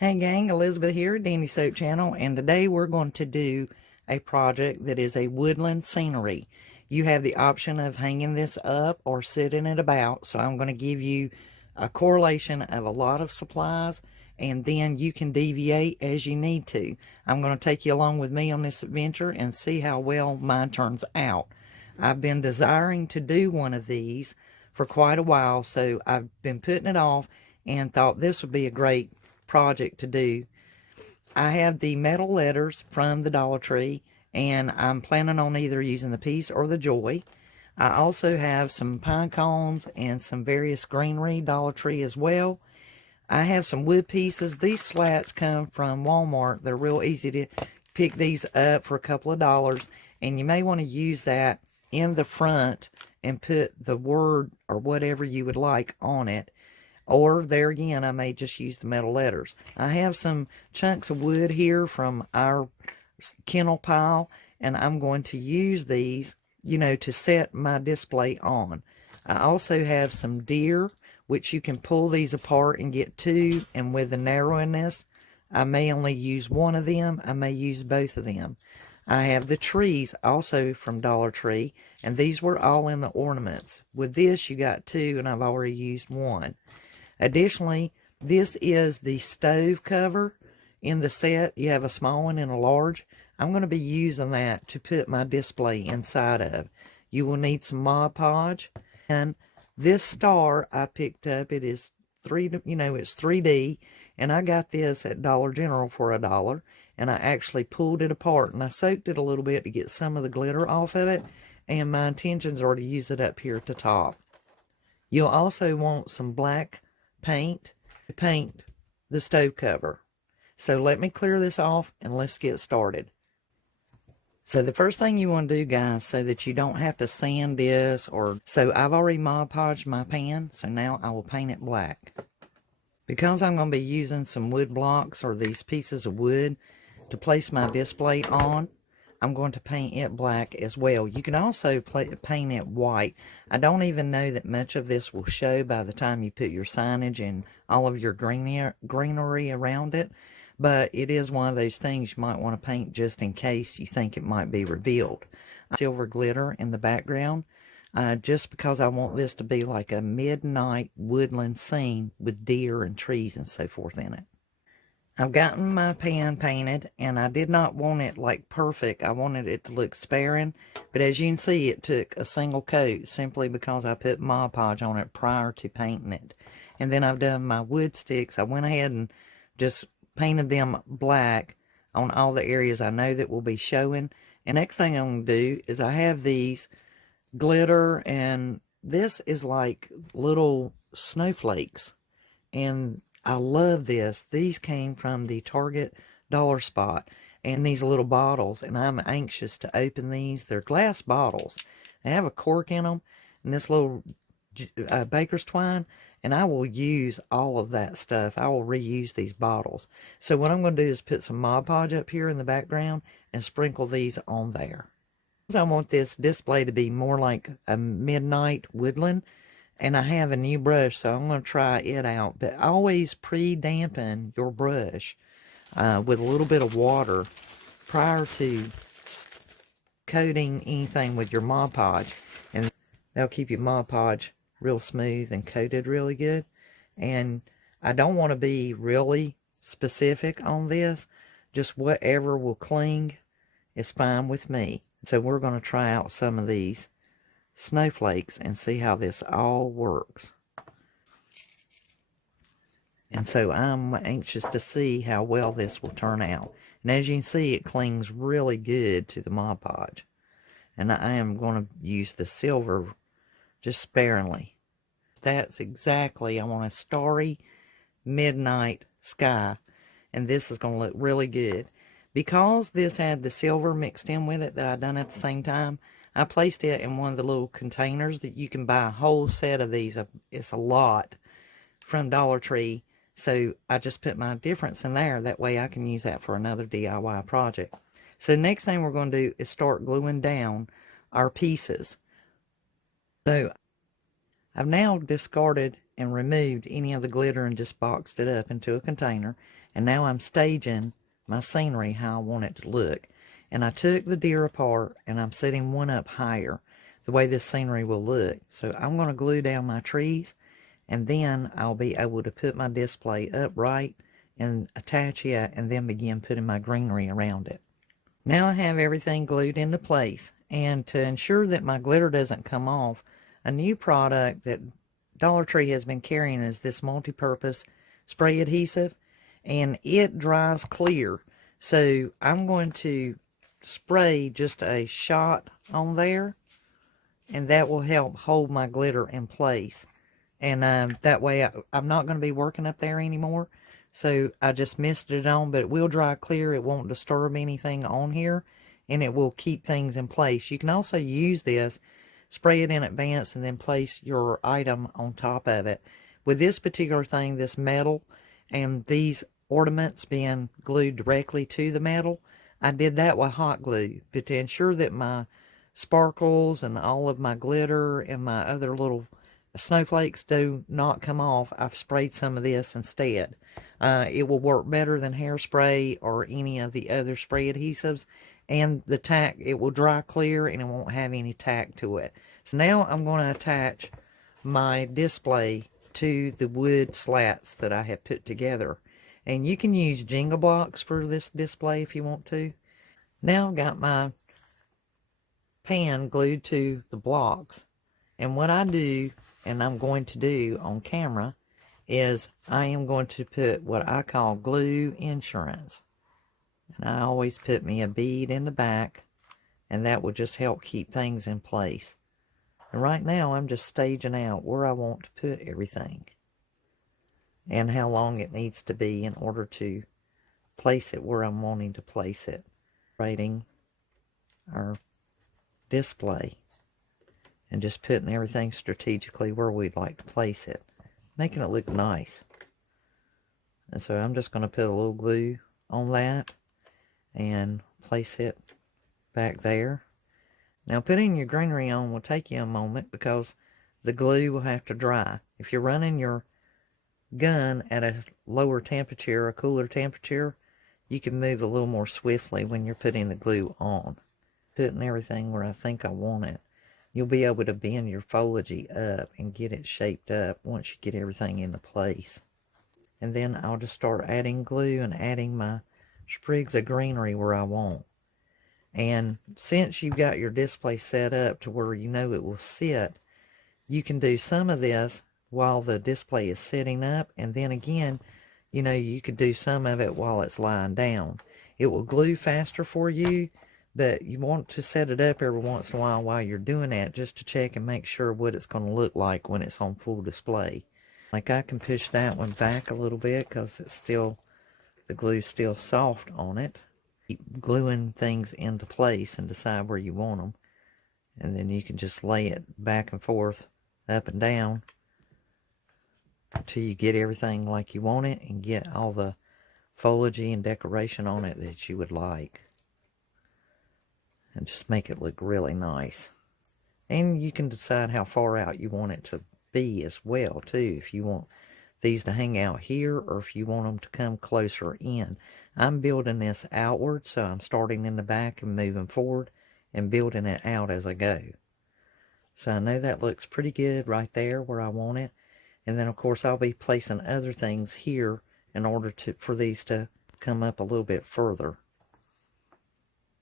Hey gang, Elizabeth here at Dandysoap Channel, and today we're going to do a project that is a woodland scenery. You have the option of hanging this up or sitting it about, so I'm going to give you a correlation of a lot of supplies, and then you can deviate as you need to. I'm going to take you along with me on this adventure and see how well mine turns out. I've been desiring to do one of these for quite a while, so I've been putting it off and thought this would be a great project to do. I have the metal letters from the Dollar Tree, and I'm planning on either using the Peace or the Joy. I also have some pine cones and some various greenery Dollar Tree as well. I have some wood pieces. These slats come from Walmart. They're real easy to pick these up for a couple of dollars, and you may want to use that in the front and put the word or whatever you would like on it. Or there again, I may just use the metal letters. I have some chunks of wood here from our kennel pile, and I'm going to use these, to set my display on. I also have some deer, which you can pull these apart and get two, and with the narrowness, I may only use one of them. I may use both of them. I have the trees also from Dollar Tree, and these were all in the ornaments. With this, you got two, and I've already used one. Additionally, this is the stove cover in the set. You have a small one and a large. I'm going to be using that to put my display inside of. You will need some Mod Podge. And this star I picked up, it is it's 3D. And I got this at Dollar General for $1. And I actually pulled it apart and I soaked it a little bit to get some of the glitter off of it. And my intentions are to use it up here at the top. You'll also want some black paint to paint the stove cover. So let me clear this off and let's get started. So the first thing you want to do, guys, so that you don't have to sand this, so I've already Mod Podged my pan, so now I will paint it black. Because I'm going to be using some wood blocks or these pieces of wood to place my display on, I'm going to paint it black as well. You can also paint it white. I don't even know that much of this will show by the time you put your signage and all of your greenery around it. But it is one of those things you might want to paint just in case you think it might be revealed. Silver glitter in the background, just because I want this to be like a midnight woodland scene with deer and trees and so forth in it. I've gotten my pan painted, and I did not want it like perfect. I wanted it to look sparing, but as you can see, it took a single coat simply because I put Mod Podge on it prior to painting it. And then I've done my wood sticks. I went ahead and just painted them black on all the areas I know that will be showing. And next thing I'm going to do is I have these glitter, and this is like little snowflakes. And I love this. These came from the Target Dollar Spot, and these little bottles, and I'm anxious to open these. They're glass bottles. They have a cork in them, and this little baker's twine, and I will use all of that stuff. I will reuse these bottles. So what I'm going to do is put some Mod Podge up here in the background and sprinkle these on there. I want this display to be more like a midnight woodland. And I have a new brush, so I'm going to try it out. But always pre-dampen your brush with a little bit of water prior to coating anything with your Mod Podge. And that'll keep your Mod Podge real smooth and coated really good. And I don't want to be really specific on this. Just whatever will cling is fine with me. So we're going to try out some of these snowflakes and see how this all works. And so I'm anxious to see how well this will turn out. And as you can see, it clings really good to the Mod Podge. And I am going to use the silver just sparingly. That's exactly, I want a starry midnight sky. And this is going to look really good. Because this had the silver mixed in with it that I done at the same time, I placed it in one of the little containers that you can buy a whole set of these. It's a lot from Dollar Tree. So I just put my difference in there. That way I can use that for another DIY project. So next thing we're going to do is start gluing down our pieces. So I've now discarded and removed any of the glitter and just boxed it up into a container. And now I'm staging my scenery how I want it to look. And I took the deer apart and I'm setting one up higher, the way this scenery will look. So I'm going to glue down my trees, and then I'll be able to put my display upright and attach it, and then begin putting my greenery around it. Now I have everything glued into place, and to ensure that my glitter doesn't come off, a new product that Dollar Tree has been carrying is this multi-purpose spray adhesive, and it dries clear. So I'm going to spray just a shot on there, and that will help hold my glitter in place. And that way I'm not going to be working up there anymore. So I just misted it on, but it will dry clear. It won't disturb anything on here, and it will keep things in place. You can also use this, spray it in advance, and then place your item on top of it. With this particular thing, this metal and these ornaments being glued directly to the metal, I did that with hot glue. But to ensure that my sparkles and all of my glitter and my other little snowflakes do not come off, I've sprayed some of this instead. It will work better than hairspray or any of the other spray adhesives, and the tack, it will dry clear and it won't have any tack to it. So now I'm going to attach my display to the wood slats that I have put together, and you can use jingle blocks for this display if you want to. Now I've got my pan glued to the blocks, and what I do, and I'm going to do on camera, is I am going to put what I call glue insurance. And I always put me a bead in the back, and that will just help keep things in place. And right now I'm just staging out where I want to put everything and how long it needs to be in order to place it where I'm wanting to place it. Rating our display and just putting everything strategically where we'd like to place it, making it look nice. And so I'm just going to put a little glue on that and place it back there. Now putting your greenery on will take you a moment because the glue will have to dry. If you're running your gun at a lower temperature, a cooler temperature, you can move a little more swiftly when you're putting the glue on. Putting everything where I think I want it, you'll be able to bend your foliage up and get it shaped up once you get everything into place. And then I'll just start adding glue and adding my sprigs of greenery where I want. And since you've got your display set up to where you know it will sit, you can do some of this while the display is setting up, and then again, you know, you could do some of it while it's lying down. It will glue faster for you, but you want to set it up every once in a while you're doing that, just to check and make sure what it's going to look like when it's on full display. Like I can push that one back a little bit because it's still, the glue's still soft on it. Keep gluing things into place and decide where you want them, and then you can just lay it back and forth, up and down, until you get everything like you want it and get all the foliage and decoration on it that you would like, and just make it look really nice. And you can decide how far out you want it to be as well too, if you want these to hang out here or if you want them to come closer in. I'm building this outward, so I'm starting in the back and moving forward and building it out as I go. So I know that looks pretty good right there where I want it. And then of course I'll be placing other things here in order for these to come up a little bit further.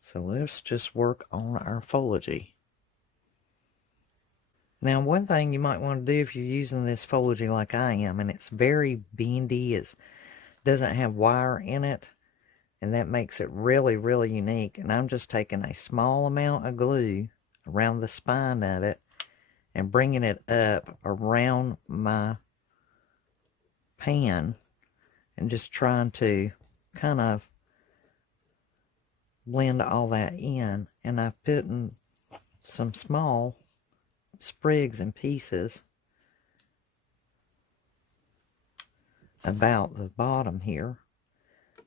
So let's just work on our foliage. Now one thing you might want to do if you're using this foliage like I am, and it's very bendy, it doesn't have wire in it, and that makes it really, really unique. And I'm just taking a small amount of glue around the spine of it and bringing it up around my pan and just trying to kind of blend all that in. And I've put in some small sprigs and pieces about the bottom here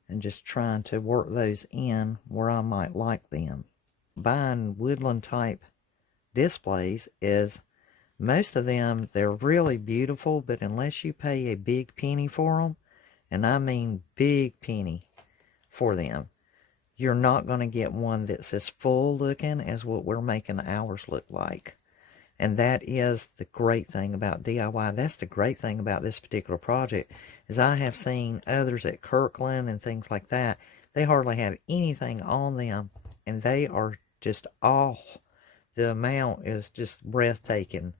and just trying to work those in where I might like them. Buying woodland type displays is, most of them, they're really beautiful, but unless you pay a big penny for them and I mean big penny for them. You're not going to get one that's as full looking as what we're making ours look like. And that is the great thing about DIY. That's the great thing about this particular project, is I have seen others at Kirkland and things like that. They hardly have anything on them, and they are just off. The amount is just breathtaking.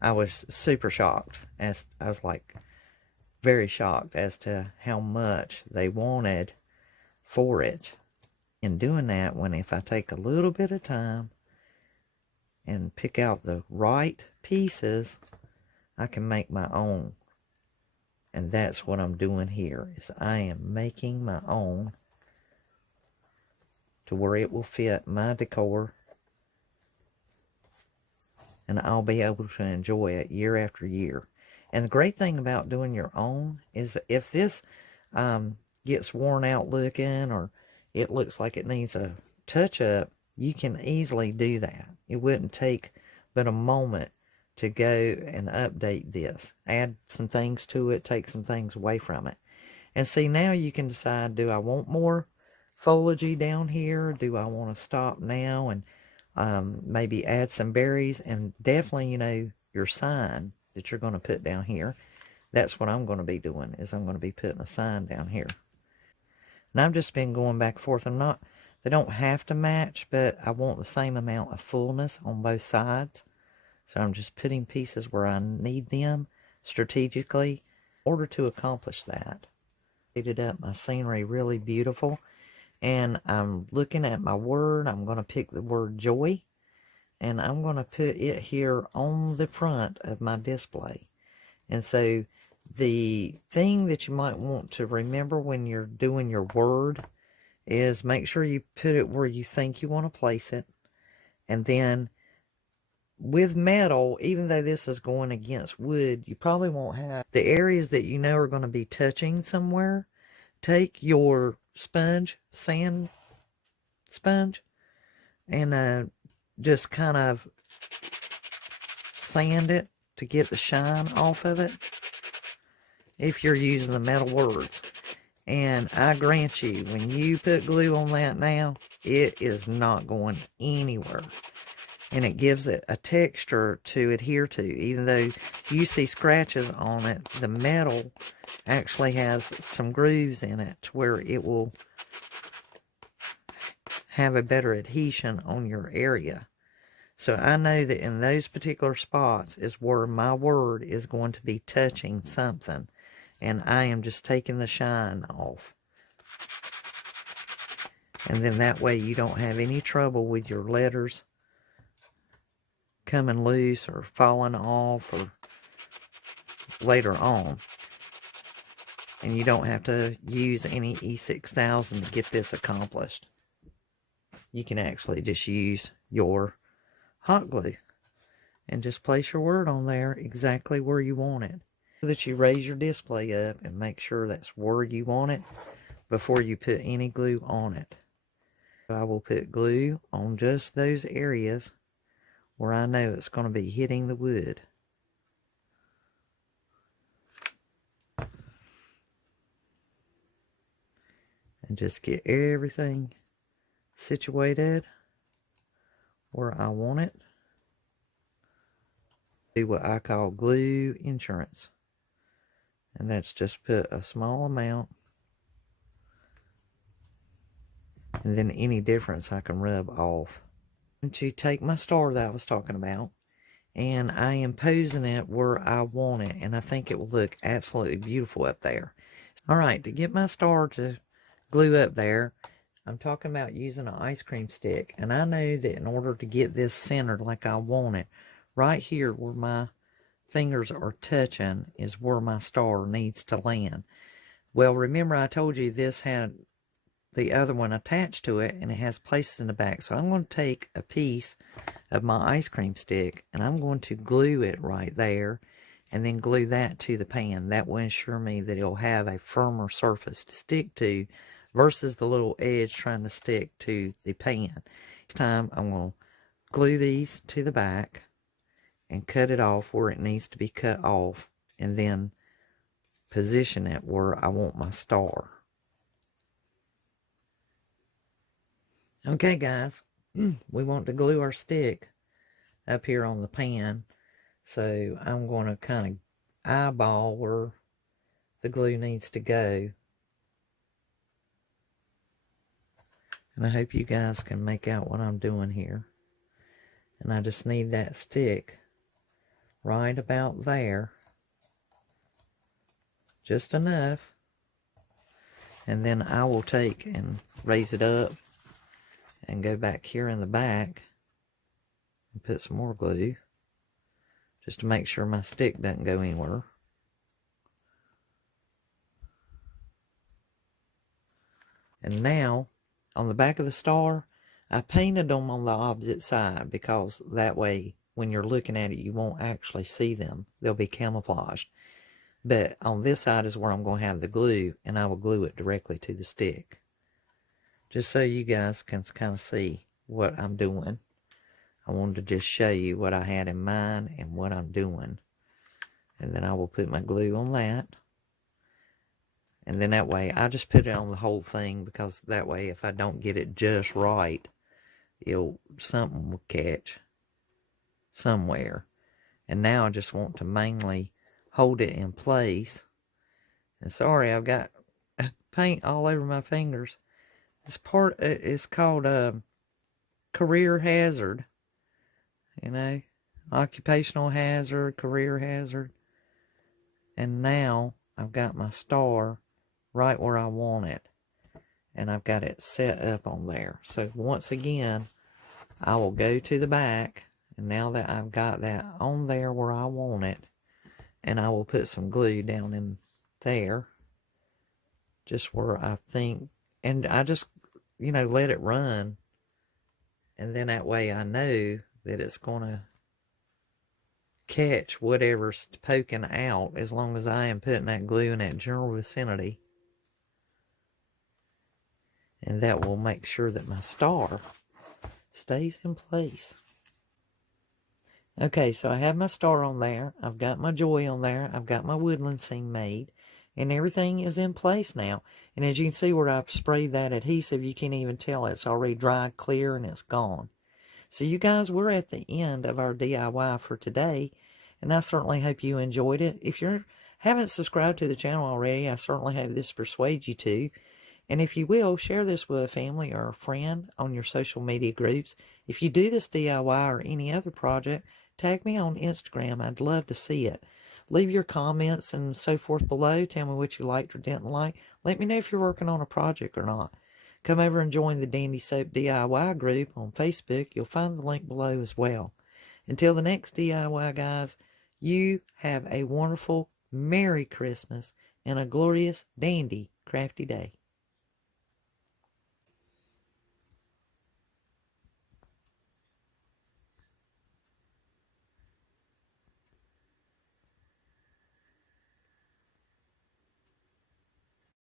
I was super shocked. I was like very shocked as to how much they wanted for it. In doing that, if I take a little bit of time and pick out the right pieces, I can make my own. And that's what I'm doing here, is I am making my own to where it will fit my decor, and I'll be able to enjoy it year after year. And the great thing about doing your own is if this gets worn out looking, or it looks like it needs a touch up, you can easily do that. It wouldn't take but a moment to go and update this, add some things to it, take some things away from it. And see, now you can decide, do I want more foliage down here? Do I want to stop now and maybe add some berries? And definitely, you know, your sign that you're going to put down here. That's what I'm going to be doing, is I'm going to be putting a sign down here. And I've just been going back and forth. They don't have to match, but I want the same amount of fullness on both sides. So I'm just putting pieces where I need them strategically in order to accomplish that. I did up my scenery really beautiful. And I'm looking at my word. I'm going to pick the word joy. And I'm going to put it here on the front of my display. And so the thing that you might want to remember when you're doing your word is make sure you put it where you think you want to place it. And then with metal, even though this is going against wood, you probably won't have the areas that you know are going to be touching somewhere. Take your sand sponge, and just kind of sand it to get the shine off of it if you're using the metal words. And I grant you, when you put glue on that now, it is not going anywhere. And it gives it a texture to adhere to. Even though you see scratches on it, the metal actually has some grooves in it to where it will have a better adhesion on your area. So I know that in those particular spots is where my word is going to be touching something. And I am just taking the shine off. And then that way you don't have any trouble with your letters coming loose or falling off or later on. And you don't have to use any E6000 to get this accomplished. You can actually just use your hot glue and just place your word on there exactly where you want it. So that you raise your display up and make sure that's where you want it before you put any glue on it. I will put glue on just those areas where I know it's going to be hitting the wood. And just get everything situated where I want it. Do what I call glue insurance. And that's just put a small amount. And then any difference I can rub off. And to take my star that I was talking about, and I am posing it where I want it, and I think it will look absolutely beautiful up there. Alright, to get my star to glue up there, I'm talking about using an ice cream stick. And I know that in order to get this centered like I want it, right here where my fingers are touching is where my star needs to land. Well, remember I told you this had the other one attached to it, and it has places in the back. So I'm going to take a piece of my ice cream stick, and I'm going to glue it right there, and then glue that to the pan. That will ensure me that it'll have a firmer surface to stick to versus the little edge trying to stick to the pan. This time I'm going to glue these to the back and cut it off where it needs to be cut off, and then position it where I want my star. Okay, guys, we want to glue our stick up here on the pan, so I'm going to kind of eyeball where the glue needs to go. And I hope you guys can make out what I'm doing here. And I just need that stick right about there. Just enough. And then I will take and raise it up and go back here in the back and put some more glue just to make sure my stick doesn't go anywhere. And now, on the back of the star, I painted them on the opposite side because that way, when you're looking at it, you won't actually see them. They'll be camouflaged. But on this side is where I'm going to have the glue, and I will glue it directly to the stick. Just so you guys can kind of see what I'm doing. I wanted to just show you what I had in mind and what I'm doing. And then I will put my glue on that. And then that way, I just put it on the whole thing because that way, if I don't get it just right, something will catch somewhere. And now I just want to mainly hold it in place. And sorry, I've got paint all over my fingers. This part is called career hazard. You know, occupational hazard, career hazard. And now I've got my star right where I want it. And I've got it set up on there. So once again, I will go to the back. And now that I've got that on there where I want it, and I will put some glue down in there. Just where I think, and I just, you know, let it run. And then that way I know that it's going to catch whatever's poking out as long as I am putting that glue in that general vicinity. And that will make sure that my star stays in place. Okay, so I have my star on there. I've got my joy on there. I've got my woodland scene made. And everything is in place now. And as you can see where I've sprayed that adhesive, you can't even tell it's already dried clear and it's gone. So you guys, we're at the end of our DIY for today. And I certainly hope you enjoyed it. If you haven't subscribed to the channel already, I certainly hope this persuades you to. And if you will, share this with a family or a friend on your social media groups. If you do this DIY or any other project, tag me on Instagram. I'd love to see it. Leave your comments and so forth below. Tell me what you liked or didn't like. Let me know if you're working on a project or not. Come over and join the Dandysoap DIY group on Facebook. You'll find the link below as well. Until the next DIY, guys, you have a wonderful, Merry Christmas and a glorious, dandy, crafty day.